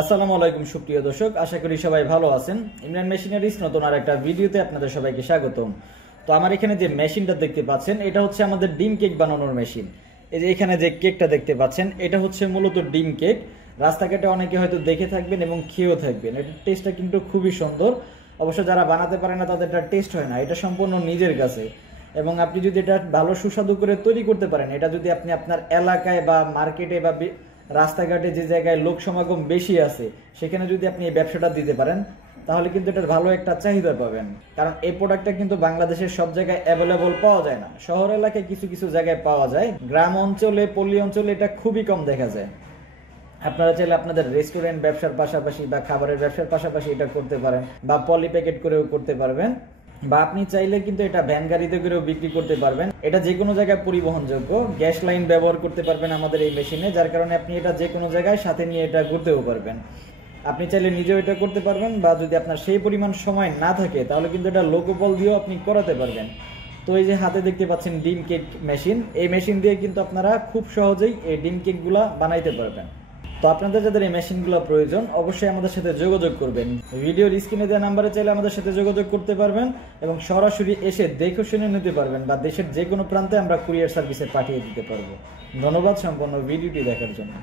আসসালামু আলাইকুম সুপ্রিয় দর্শক, আশা করি সবাই ভালো আছেন। ইমরান মেশিনারিজ নতুন আর একটা ভিডিওতে আপনাদের সবাইকে স্বাগতম। তো আমার এখানে যে মেশিনটা দেখতে পাচ্ছেন এটা হচ্ছে আমাদের ডিম কেক বানানোর মেশিন। এই যে এখানে যে কেকটা দেখতে পাচ্ছেন এটা হচ্ছে মূলত ডিম কেক। রাস্তাঘাটে অনেকে হয়তো দেখে থাকবেন এবং খেয়েও থাকবেন। এটার টেস্টটা কিন্তু খুবই সুন্দর। অবশ্য যারা বানাতে পারে না তাদের এটা টেস্ট হয় না, এটা সম্পূর্ণ নিজের কাছে। এবং আপনি যদি এটা ভালো সুস্বাদু করে তৈরি করতে পারেন, এটা যদি আপনি আপনার এলাকায় বা মার্কেটে বা রাস্তাঘাটে যে জায়গায় লোক সমাগম বেশি আছে সেখানে যদি আপনি এই ব্যবসাটা দিতে পারেন তাহলে কিন্তু এটার ভালো একটা চাহিদা পাবেন। কারণ এই প্রোডাক্টটা কিন্তু বাংলাদেশের সব জায়গায় অ্যাভেলেবল পাওয়া যায় না। শহর এলাকায় কিছু কিছু জায়গায় পাওয়া যায়, গ্রাম অঞ্চলে পল্লী অঞ্চলে এটা খুবই কম দেখা যায়। আপনারা চাইলে আপনাদের রেস্টুরেন্ট ব্যবসার পাশাপাশি বা খাবারের ব্যবসার পাশাপাশি এটা করতে পারেন, বা পলি প্যাকেট করেও করতে পারবেন, বা আপনি চাইলে কিন্তু এটা ভ্যান গাড়িতে করেও বিক্রি করতে পারবেন। এটা যে কোনো জায়গায় পরিবহনযোগ্য। গ্যাস লাইন ব্যবহার করতে পারবেন আমাদের এই মেশিনে, যার কারণে আপনি এটা যে কোনো জায়গায় সাথে নিয়ে এটা ঘুরতেও পারবেন। আপনি চাইলে নিজেও এটা করতে পারবেন, বা যদি আপনার সেই পরিমাণ সময় না থাকে তাহলে কিন্তু এটা লোকবল দিয়েও আপনি করাতে পারবেন। তো এই যে হাতে দেখতে পাচ্ছেন ডিম কেক মেশিন, এই মেশিন দিয়ে কিন্তু আপনারা খুব সহজেই এই ডিম কেকগুলা বানাইতে পারবেন। তো আপনাদের যাদের এই মেশিনগুলো প্রয়োজন অবশ্যই আমাদের সাথে যোগাযোগ করবেন। ভিডিওর স্ক্রিনে দেওয়া নাম্বারে চাইলে আমাদের সাথে যোগাযোগ করতে পারবেন এবং সরাসরি এসে দেখে শুনে নিতে পারবেন, বা দেশের যে কোনো প্রান্তে আমরা কুরিয়ার সার্ভিসে পাঠিয়ে দিতে পারবো। ধন্যবাদ সম্পূর্ণ ভিডিওটি দেখার জন্য।